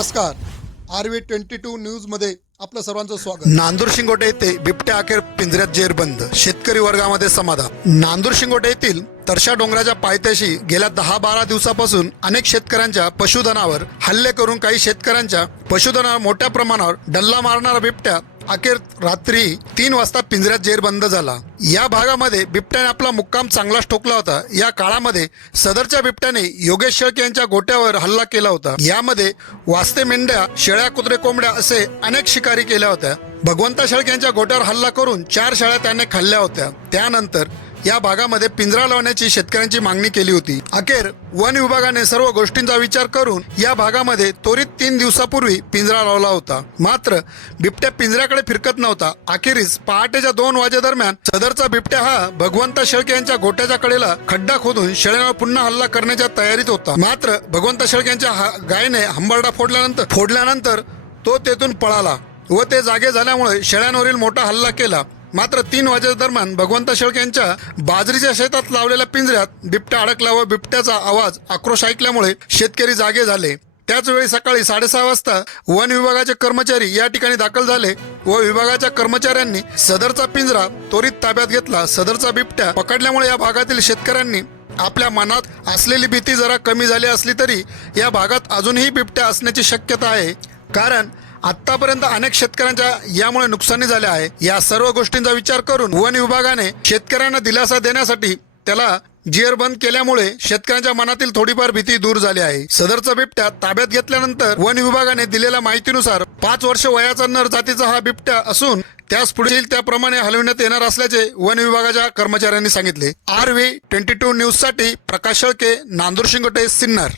नमस्कार. R V twenty to न्यूजमध्ये आपलं सर्वांचं स्वागत. नांदूर शिंगोटे येथे बिबट्या अखेर पिंजऱ्यात जेरबंद. शेतकरी वर्गामध्ये समाधान. नांदूर शिंगोटे येथील तरशा डोंगराच्या पायथ्याशी गेल्या दहा बारा दिवसापासून अनेक शेतकऱ्यांच्या पशुधनावर हल्ले करून काही शेतकऱ्यांच्या पशुधनावर मोठ्या प्रमाणावर डल्ला मारणारा बिबट्या अखेर रात्री तीन वाजता पिंजऱ्यात जेरबंद झाला. या भागामध्ये बिबट्याने आपला मुक्काम चांगलाच ठोकला होता. या काळामध्ये सदरच्या बिबट्याने योगेश शेळके यांच्या गोट्यावर हल्ला केला होता. यामध्ये वास्ते मेंढ्या शेळ्या कुत्रे कोंबड्या असे अनेक शिकारी केल्या होत्या. भगवंता शेळके यांच्या गोट्यावर हल्ला करून चार शेळ्या त्याने खाल्ल्या होत्या. त्यानंतर या भागामध्ये पिंजरा लावण्याची शेतकऱ्यांची मागणी केली होती. अखेर वन विभागाने सर्व गोष्टींचा विचार करून या भागामध्ये त्वरित तीन दिवसापूर्वी पिंजरा लावला होता. मात्र बिबट्या पिंजऱ्याकडे फिरकत नव्हता. अखेरीस पहाटेच्या दोन वाजेदरम्यान सदरचा बिबट्या हा भगवंत शेळके यांच्या गोट्याच्या कडेला खड्डा खोदून शेळ्यांवर पुन्हा हल्ला करण्याच्या तयारीत होता. मात्र भगवंत शेळके यांच्या हा- गायने हंबरडा फोडल्यानंतर फोडल्यानंतर तो तेथून पळाला व ते जागे झाल्यामुळे शेळ्यांवरील मोठा हल्ला केला. मात्र तीन वाजे दरम्यान भगवंत शेळके यांच्या बाजरीच्या शेतात लावलेल्या पिंजऱ्यात बिबट्या अडकला व बिबट्याचा आवाज आक्रोश ऐकल्यामुळे शेतकरी जागे झाले. त्याचवेळी सकाळी साडेसहा वाजता वन विभागाचे कर्मचारी या ठिकाणी दाखल झाले व विभागाच्या कर्मचाऱ्यांनी सदरचा पिंजरा त्वरित ताब्यात घेतला. सदरचा बिबट्या पकडल्यामुळे या भागातील शेतकऱ्यांनी आपल्या मनात असलेली भीती जरा कमी झाली असली तरी या भागात अजूनही बिबट्या असण्याची शक्यता आहे. कारण आतापर्यंत अनेक शेतकऱ्यांच्या यामुळे नुकसानी झाले आहे. या सर्व गोष्टींचा विचार करून वन विभागाने शेतकऱ्यांना दिलासा देण्यासाठी त्याला जिअर बंद केल्यामुळे शेतकऱ्यांच्या मनातील थोडीफार भीती दूर झाली आहे. सदरचा बिबट्या ताब्यात घेतल्यानंतर वन विभागाने दिलेल्या माहितीनुसार पाच वर्ष वयाचा नर जातीचा हा बिबट्या असून त्यास पुढील त्याप्रमाणे हलविण्यात येणार असल्याचे वन विभागाच्या कर्मचाऱ्यांनी सांगितले. आर व्ही ट्वेंटी टू न्यूजसाठी प्रकाश शेळके नांदूर शिंगोटे सिन्नर.